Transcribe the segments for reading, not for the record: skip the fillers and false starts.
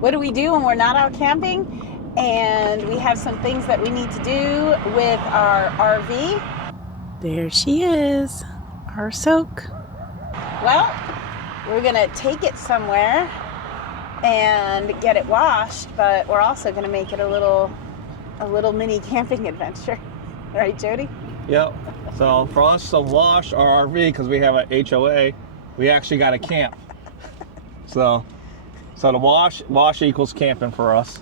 What do we do when we're not out camping? And we have some things that we need to do with our RV. There she is, our soak. Well, we're gonna take it somewhere and get it washed, but we're also gonna make it a little mini camping adventure. Right, Jody? Yep. So for us to wash our RV, because we have an HOA, we actually got to camp. So the wash equals camping for us.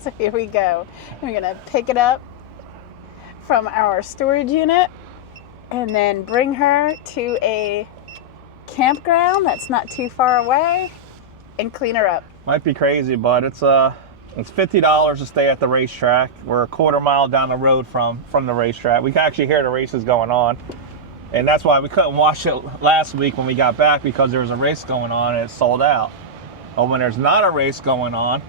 So here we go. We're gonna pick it up from our storage unit and then bring her to a campground that's not too far away and clean her up. Might be crazy, but it's $50 to stay at the racetrack. We're a quarter mile down the road from the racetrack. We can actually hear the races going on. And that's why we couldn't wash it last week when we got back, because there was a race going on and it sold out. But when there's not a race going on,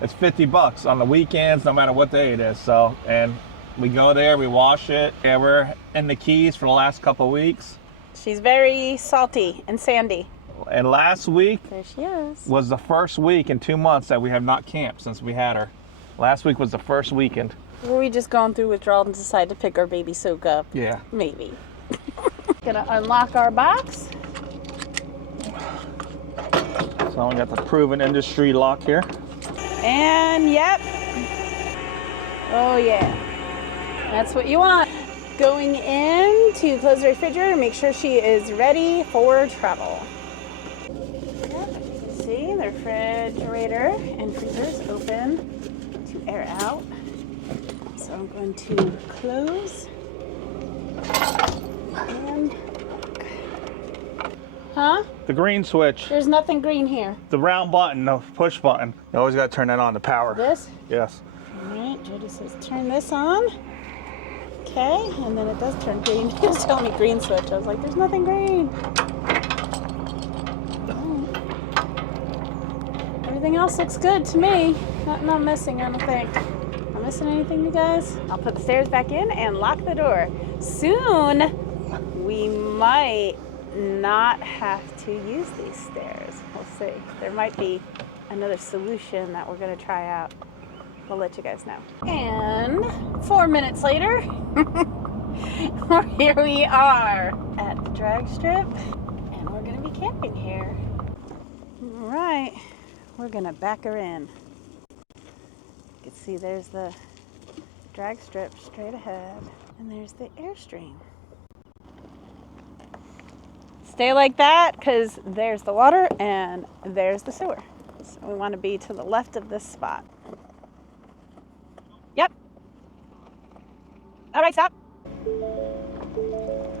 it's $50 on the weekends, no matter what day it is. So, and we go there, we wash it. Yeah, we're in the Keys for the last couple of weeks. She's very salty and sandy. And last week There she is. was the first week in 2 months that we have not camped since we had her. Last week was the first weekend. Were we just going through withdrawal and decided to pick our baby soak up? Yeah. Maybe. Gonna unlock our box. So we got the proven industry lock here. And yep. Oh yeah. That's what you want. Going in to close the refrigerator, make sure she is ready for travel. Yep. See, the refrigerator and freezer is open to air out. So I'm going to close. And huh? The green switch. There's nothing green here. The round button, the push button. You always got to turn that on to power. This? Yes. All right, Jody says turn this on. Okay, and then it does turn green. He was telling me green switch. I was like, there's nothing green. Right. Everything else looks good to me. Nothing I'm missing, I don't think. Am I missing anything, you guys? I'll put the stairs back in and lock the door. Soon, we might not have to use these stairs. We'll see. There might be another solution that we're going to try out. We'll let you guys know. And 4 minutes later, here we are at the drag strip, and we're going to be camping here. All right, we're going to back her in. You can see there's the drag strip straight ahead, and there's the Airstream. Stay like that, because there's the water and there's the sewer. So we want to be to the left of this spot. Yep. All right, stop.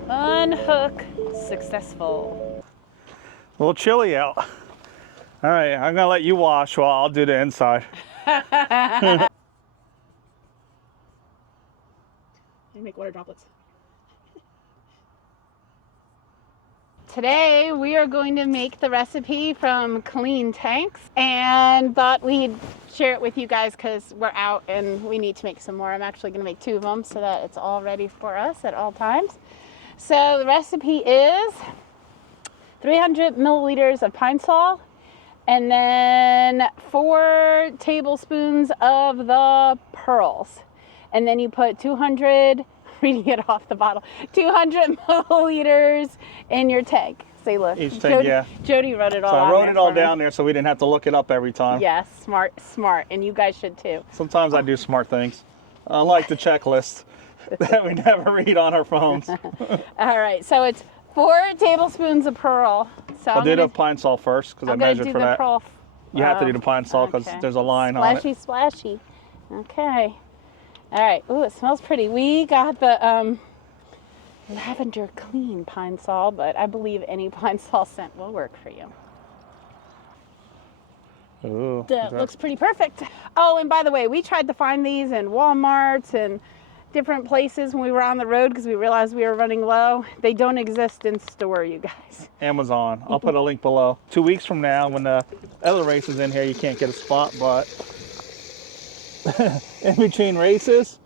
Unhook successful. A little chilly out. All right, I'm gonna let you wash while I'll do the inside. You make water droplets. Today we are going to make the recipe from clean tanks, and thought we'd share it with you guys because we're out and we need to make some more. I'm actually going to make 2 of them so that it's all ready for us at all times. So the recipe is 300 milliliters of pine sol, and then 4 tablespoons of the pearls, and then you put 200 reading it off the bottle, 200 milliliters in your tank. Say, look, Each tank, yeah. Jody wrote it all. So I wrote there it all for me. down there so we didn't have to look it up every time. Yes, smart, and you guys should too. Sometimes I do smart things, unlike the checklist that we never read on our phones. All right, so it's 4 tablespoons of pearl. So I'll do the pine sol first because I measured for that. Pearl. You have to do the pine sol because there's a line on it. Splashy. Okay. All right. Ooh, it smells pretty. We got the lavender clean pine sol, but I believe any pine sol scent will work for you. Ooh, That looks pretty perfect. Oh, and by the way, we tried to find these in Walmarts and different places when we were on the road because we realized we were running low. They don't exist in store, you guys. Amazon. I'll put a link below. 2 weeks from now, when the other race is in here, you can't get a spot, but in between races,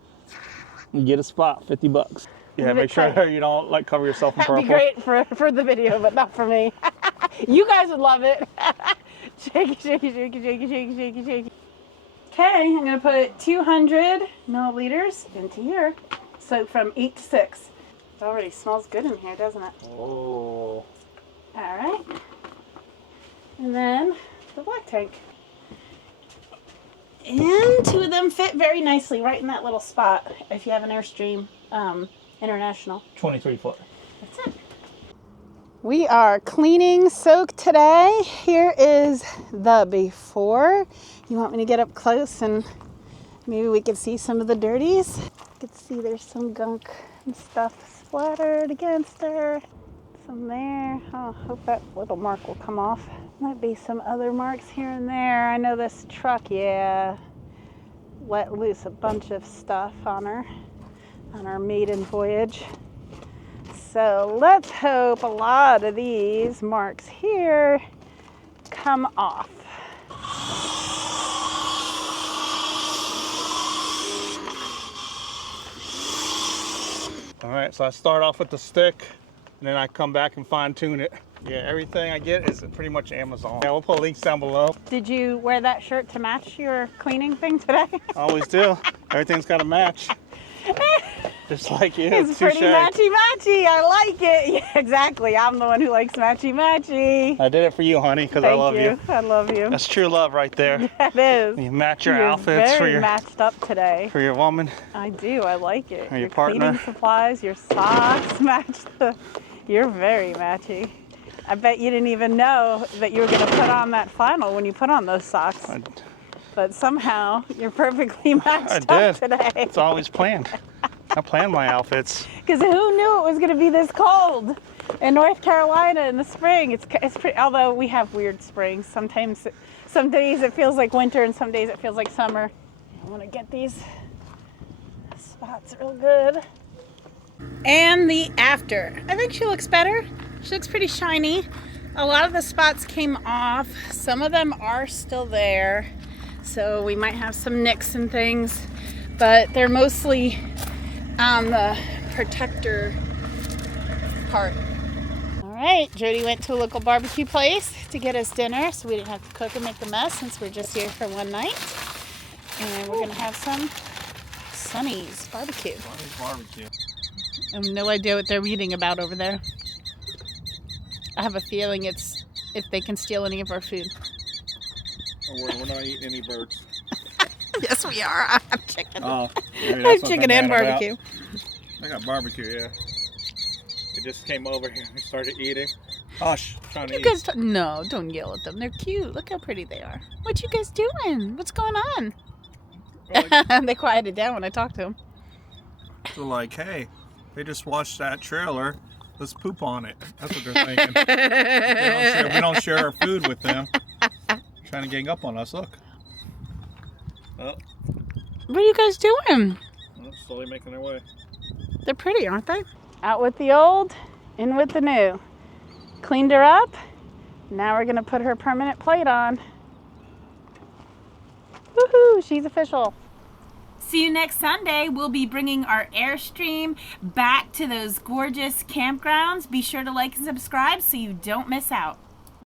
you get a spot, $50. Yeah, make sure you don't like cover yourself in purple. That'd be great for the video, but not for me. You guys would love it. Shake it, shake it, shake it, shake it, shake it, shake it, shake it. Okay, I'm gonna put 200 milliliters into here. So from 8 to 6. It already smells good in here, doesn't it? Oh. All right. And then the black tank. And 2 of them fit very nicely right in that little spot if you have an Airstream International. 23 foot. That's it. We are cleaning soak today. Here is the before. You want me to get up close and maybe we can see some of the dirties? You can see there's some gunk and stuff splattered against her. Some there. Oh, hope that little mark will come off. Might be some other marks here and there. I know this truck, yeah, let loose a bunch of stuff on our maiden voyage. So let's hope a lot of these marks here come off. All right, so I start off with the stick, and then I come back and fine tune it. Yeah, everything I get is pretty much Amazon. Yeah, we'll put links down below. Did you wear that shirt to match your cleaning thing today? Always do. Everything's got to match. Just like you. It's pretty matchy-matchy. I like it. Yeah, exactly. I'm the one who likes matchy-matchy. I did it for you, honey, because I love you. I love you. That's true love right there. Yeah, it is. You match your You're outfits very for your matched up today. for your woman. I do. I like it. Or your partner. Cleaning supplies, your socks match. You're very matchy. I bet you didn't even know that you were going to put on that flannel when you put on those socks. But somehow you're perfectly matched up today. It's always planned. I plan my outfits. Because who knew it was going to be this cold in North Carolina in the spring? It's pretty, although we have weird springs. Sometimes, some days it feels like winter and some days it feels like summer. I want to get these spots real good. And the after. I think she looks better. She looks pretty shiny. A lot of the spots came off. Some of them are still there. So we might have some nicks and things, but they're mostly on the protector part. All right, Jody went to a local barbecue place to get us dinner so we didn't have to cook and make a mess since we're just here for one night. And we're gonna have some Sonny's barbecue. Sonny's barbecue. I have no idea what they're reading about over there. I have a feeling it's if they can steal any of our food. We're not eating any birds. Yes, we are. I have chicken. Oh, I have chicken and barbecue. I got barbecue, yeah. They just came over here and started eating. Hush, trying to eat. No, don't yell at them. They're cute. Look how pretty they are. What you guys doing? What's going on? They quieted down when I talked to them. They're like, hey, they just watched that trailer. Let's poop on it. That's what they're thinking. We don't share our food with them. Trying to gang up on us. Look. Oh. What are you guys doing? Oh, slowly making their way. They're pretty, aren't they? Out with the old, in with the new. Cleaned her up. Now we're going to put her permanent plate on. Woohoo! She's official. See you next Sunday. We'll be bringing our Airstream back to those gorgeous campgrounds. Be sure to like and subscribe so you don't miss out.